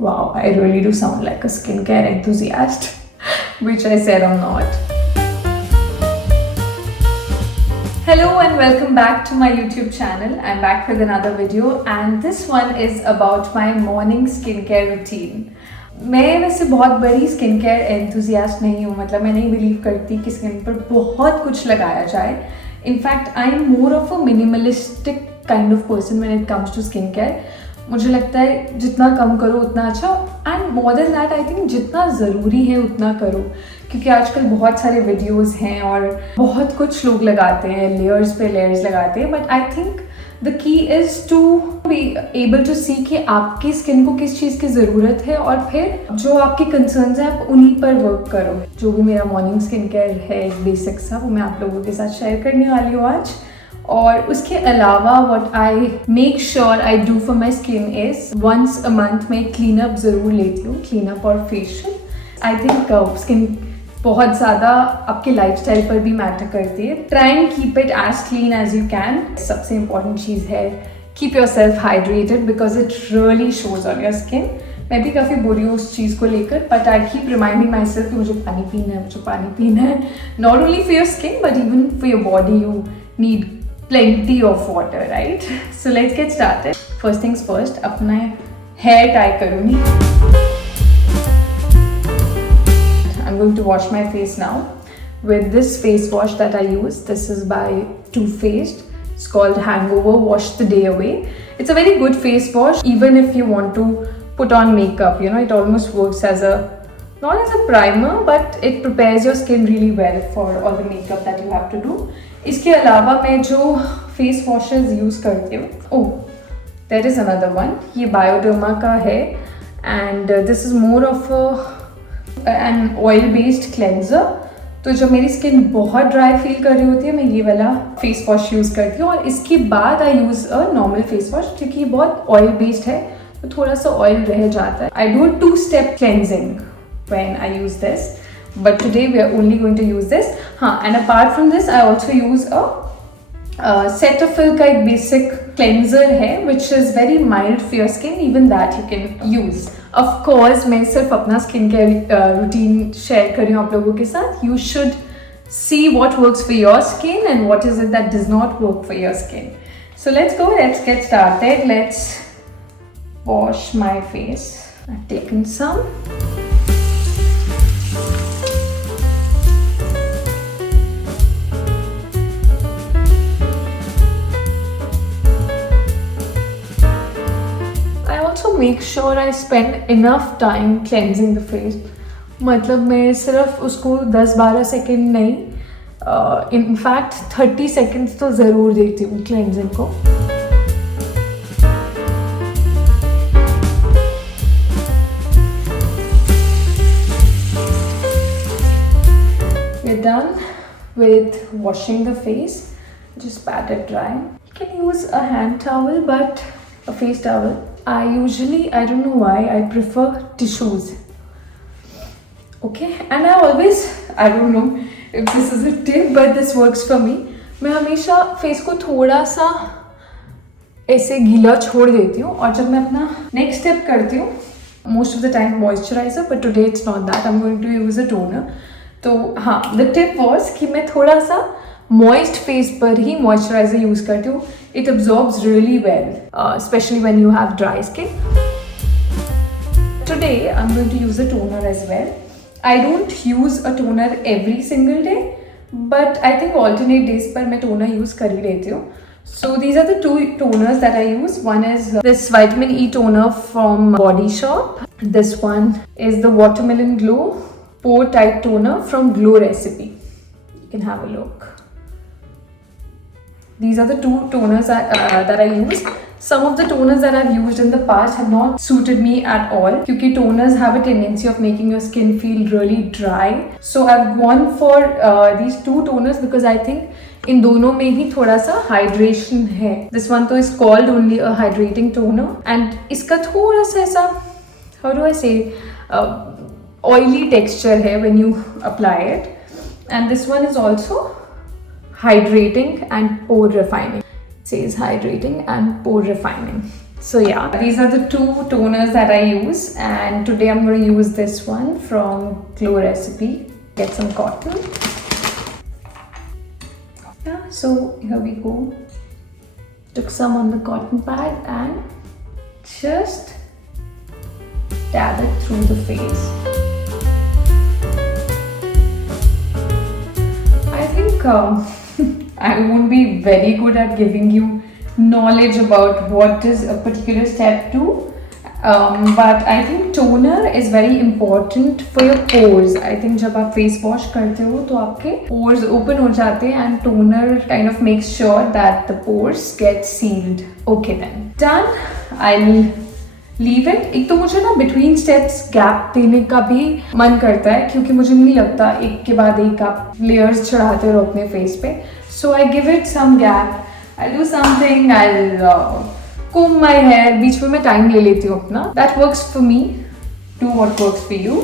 Wow, I really do sound like a skincare enthusiast, which I said I'm not. Hello and welcome back to my YouTube channel. I'm back with another video and this one is about my morning skincare routine. मैं वैसे बहुत बड़ी skin care enthusiast नहीं हूँ, मतलब मैं नहीं believe करती कि स्किन पर बहुत कुछ लगाया जाए. In fact I am more of a minimalistic kind of person when it comes to skin care. मुझे लगता है जितना कम करो उतना अच्छा, and more than that I think जितना ज़रूरी है उतना करो, क्योंकि आजकल बहुत सारे वीडियोस हैं और बहुत कुछ लोग लगाते हैं, लेयर्स पे लेयर्स लगाते हैं. But I think the key is to be able to see कि आपकी स्किन को किस चीज़ की ज़रूरत है और फिर जो आपके कंसर्न्स हैं आप उन्हीं पर वर्क करो. जो भी मेरा मॉर्निंग स्किन केयर है एक बेसिक सा, वो मैं आप लोगों के साथ शेयर करने वाली हूँ आज. और उसके अलावा what I make sure I do for my skin is once a month में क्लीन अप ज़रूर लेती हूँ, क्लीन अप और फेशियल. आई थिंक स्किन बहुत ज़्यादा आपके लाइफस्टाइल पर भी मैटर करती है. Try and keep it as clean as you can. सबसे इम्पॉर्टेंट चीज़ है keep yourself hydrated because it really shows on your skin. मैं भी काफ़ी बुरी हूँ उस चीज़ को लेकर, but I keep reminding my self कि मुझे पानी पीना है, मुझे पानी पीना है. Not only for your skin but even for your body you need plenty of water, right? So let's get started. First things first, अपना hair tie करूँगी. I'm going to wash my face now with this face wash that I use. This is by Too Faced. It's called Hangover Wash the Day Away. It's a very good face wash even if you want to put on makeup. You know, it almost works as a not as a primer, but it prepares your skin really well for all the makeup that you have to do. इसके अलावा मैं जो face washes use करती हूँ, oh there is another one. ये Bioderma का है and this is more of an oil based cleanser. तो जब मेरी स्किन बहुत ड्राई फील कर रही होती है मैं ये वाला फेस वॉश यूज़ करती हूँ. और इसके बाद I use a normal face wash, क्योंकि ये बहुत ऑयल बेस्ड है तो थोड़ा सा ऑयल रह जाता है. I do a 2-step cleansing when I use this. But today we are only going to use this. And apart from this, I also use a Cetaphil का एक basic cleanser है, which is very mild for your skin. Even that you can use. Of course, मैं सिर्फ अपना skin care routine share कर रही हूँ आप लोगों के साथ. You should see what works for your skin and what is it that does not work for your skin. So let's go. Let's get started. Let's wash my face. I've taken some. Make sure I spend enough time cleansing the face. मतलब मैं सिर्फ उसको 10-12 second नहीं, in fact 30 seconds तो ज़रूर देती हूँ cleansing को. We're done with washing the face. Just pat it dry. You can use a hand towel, but a face towel. I don't know why, I prefer tissues. Okay, and I don't know if this is a tip, but this works for me. मैं हमेशा face को थोड़ा सा ऐसे गीला छोड़ देती हूँ और जब मैं अपना नेक्स्ट स्टेप करती हूँ, most of the time moisturiser, but today it's not that. I am going to use a toner. तो हाँ, द टिप वॉज कि मैं थोड़ा सा मॉइस्ट फेस पर ही मॉइस्चराइजर यूज़ करती हूँ. It absorbs really well, especially when you have dry skin. Today I'm going to use a toner as well. I don't use a toner every single day, but I think alternate days पर मैं toner use कर ही लेती हूँ. So these are the two toners that I use. One is this vitamin E toner from Body Shop. This one is the Watermelon Glow Pore Tight Toner from Glow Recipe. You can have a look. These are the two toners that I use. Some of the toners that I've used in the past have not suited me at all, because toners have a tendency of making your skin feel really dry. So I've gone for these two toners because I think इन दोनों में ही थोड़ा सा hydration है. This one तो is called only a hydrating toner and इसका थोड़ा सा ऐसा, how do I say, oily texture है when you apply it. And this one is also hydrating and pore refining. It says hydrating and pore refining. So yeah, these are the two toners that I use, and today I'm going to use this one from Glow Recipe. Get some cotton. Yeah, so here we go. Took some on the cotton pad and just dab it through the face. I think I won't be very good at giving you knowledge about what is a particular step do, but I think toner is very important for your pores. I think जब आप face wash करते हो तो आपके pores open हो जाते हैं and toner kind of makes sure that the pores get sealed. Okay then, done. I'll leave it. एक तो मुझे ना between steps gap देने का भी मन करता है, क्योंकि मुझे नहीं लगता एक के बाद एक आप layers चढ़ाते रहो अपने face पे. So I give it some gap. I'll do something, I'll comb my hair, बीच में मैं time ले लेती हूँ अपना. That works for me. Do what works for you.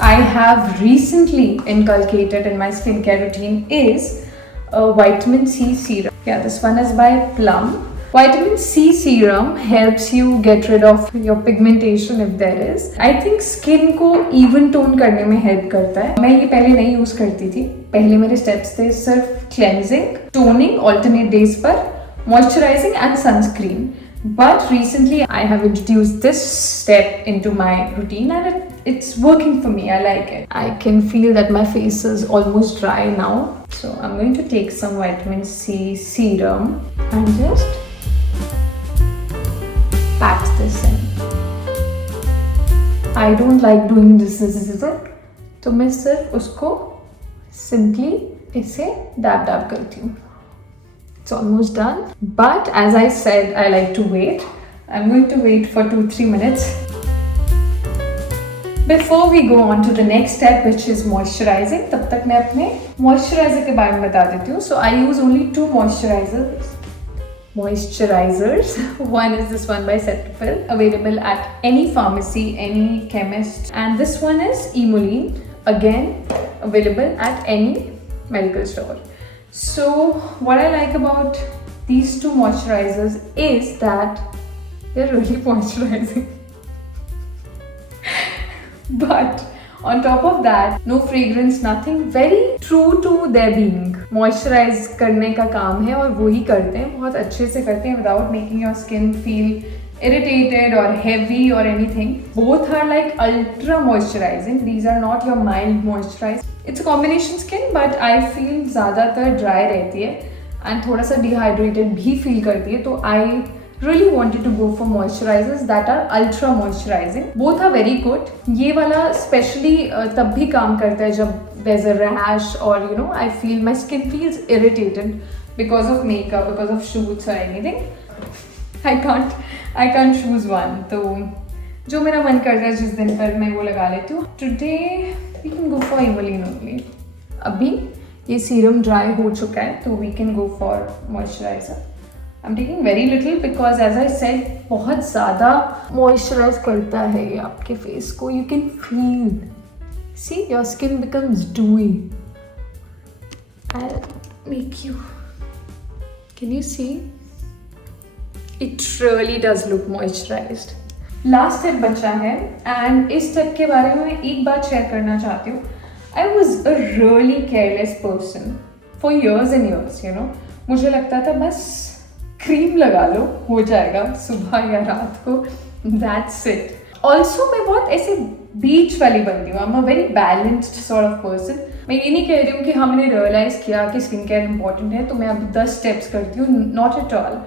I have recently inculcated in my skincare routine is a vitamin C serum. Yeah, this one is by Plum. Vitamin C serum helps you get rid of your pigmentation if there is. I think skin को even tone करने में help करता है. मैं ये पहले नहीं use करती थी. पहले मेरे steps थे सिर्फ cleansing, toning alternate days पर, moisturizing and sunscreen. But recently I have introduced this step into my routine and it's working for me. I like it. I can feel that my face is almost dry now. So I'm going to take some vitamin C serum and just pat this in. I don't like doing this. तो मैं सिर्फ उसको simply इसे dab करती हूँ. It's almost done. But as I said, I like to wait. I'm going to wait for 2-3 minutes before we go on to the next step, which is moisturizing. तब तक मैं अपने moisturizer के बारे में बता देती हूँ. So I use only 2 moisturizers. One is this one by Cetaphil, available at any pharmacy, any chemist, and this one is Emollient, again available at any medical store. So what I like about these 2 moisturizers is that they're really moisturizing. But on top of that, no fragrance, nothing, very true to their being. Moisturize करने का काम है और वो ही करते हैं, बहुत अच्छे से करते हैं without making your skin feel irritated or heavy or anything. Both are like ultra moisturizing. These are not your mild moisturize. It's a combination skin, but I feel ज़्यादातर dry रहती है and थोड़ा सा dehydrated भी feel करती है, तो I really wanted to go for moisturizers that are ultra moisturizing. Both are very good. ये वाला specially तब भी काम करता है जब there's a rash or I feel my skin feels irritated because of makeup, because of shoots or anything. I can't choose one. तो जो मेरा मन करता है जिस दिन पर मैं वो लगा लेती हूँ. Today we can go for Emollient only. अभी ये serum dry हो चुका है, तो we can go for moisturizer. I'm taking very little because as I said, बहुत ज़्यादा moisturize करता है ये आपके face को. You can feel. See, your skin becomes dewy. I'll make you. Can you see? It really does look moisturized. Last step बचा है and इस step के बारे में मैं एक बात share करना चाहती हूँ. I was a really careless person for years and years. मुझे लगता था बस क्रीम लगा लो हो जाएगा सुबह या रात को. That's it. Also मैं बहुत ऐसे बीच वाली बनती हूँ. I'm a very balanced sort of person. मैं ये नहीं कह रही हूँ कि हमने रियलाइज किया कि स्किन केयर इंपॉर्टेंट है तो मैं अब 10 स्टेप्स करती हूँ. Not at all.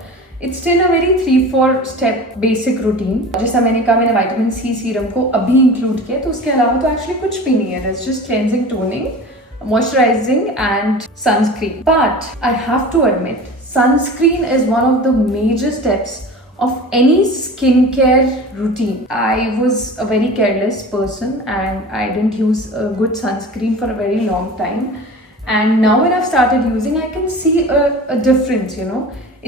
It's still a very 3-4 step basic routine. जैसा मैंने कहा, मैंने विटामिन सी सीरम को अभी इंक्लूड किया, तो उसके अलावा तो एक्चुअली कुछ भी नहीं है. It's just cleansing, toning, moisturizing and sunscreen. But I have to admit, sunscreen is one of the major steps of any skincare routine. I was a very careless person and I didn't use a good sunscreen for a very long time. And now when I've started using, I can see a difference,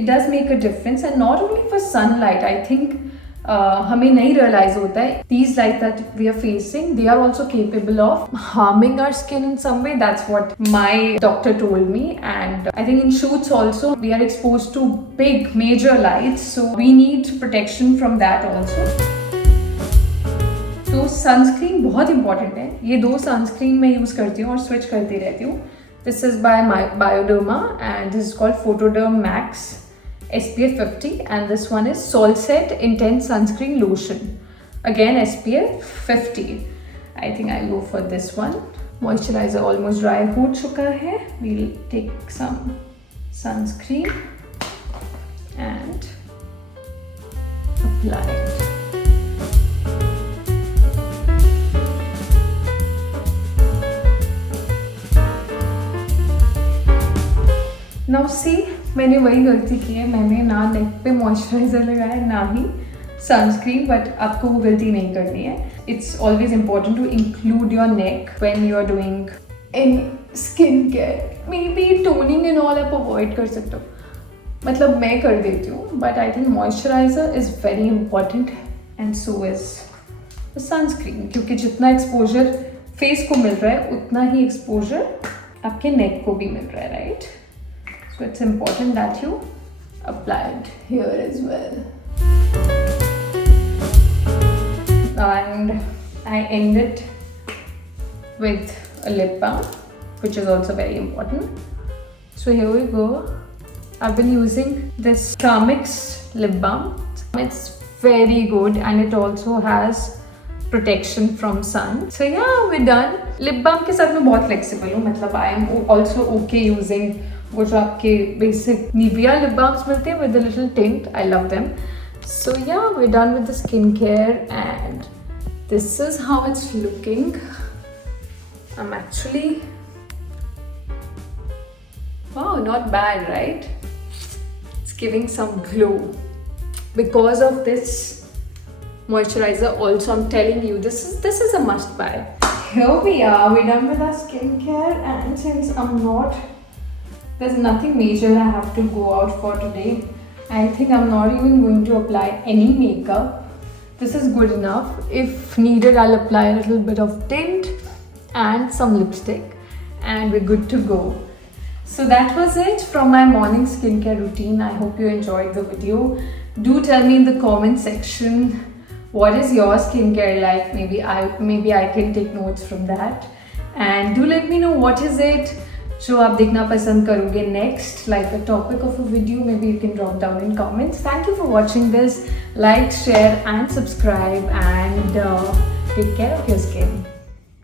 It does make a difference, and not only for sunlight. I think हमें नहीं realise होता है these lights that we are facing, they are also capable of harming our skin in some way. That's what my doctor told me. And I think in shoots also we are exposed to big major lights, so we need protection from that also. तो sunscreen बहुत important है. ये 2 sunscreen मैं use करती हूँ और switch करती रहती हूँ. This is by Bioderma and this is called Photoderm Max SPF 50, and this one is Solset Intense Sunscreen Lotion. Again SPF 50. I think I'll go for this one. Moisturizer almost dry हो चुका है. We'll take some sunscreen and apply it. Now see, मैंने वही गलती की है. मैंने ना नेक पे मॉइस्चराइज़र लगाया ना ही सनस्क्रीन, बट आपको वो गलती नहीं करनी है. It's always important to include your neck when you are doing in skin care. Maybe toning and all आप अवॉइड कर सकते हो, मतलब मैं कर देती हूँ, but I think moisturiser is very important and so is sunscreen, क्योंकि जितना एक्सपोजर फेस को मिल रहा है उतना ही एक्सपोजर आपके नेक को भी मिल रहा है, right? So it's important that you apply it here as well. And I end it with a lip balm, which is also very important. So here we go. I've been using this Carmix lip balm. It's very good and it also has protection from sun. So yeah, we're done. Lip balm के साथ मैं बहुत flexible हूँ, मतलब I am also okay using वो जो आपके basic Nivea lip balms मिलते हैं with a little tint. I love them. So yeah we done with the skin care and this is how it's looking. I am actually wow, not bad, right? It's giving some glow because of this moisturizer also. I'm telling you, this is a must buy. Here we are, we're done with our skincare, and since there's nothing major I have to go out for today, I think I'm not even going to apply any makeup. This is good enough. If needed, I'll apply a little bit of tint and some lipstick and we're good to go. So that was it from my morning skincare routine. I hope you enjoyed the video. Do tell me in the comment section, what is your skincare like? Maybe I can take notes from that. And do let me know what is it जो आप देखना पसंद करोगे next, like a topic of a video. Maybe you can drop down in comments. Thank you for watching this. Like, share and subscribe, and take care of your skin.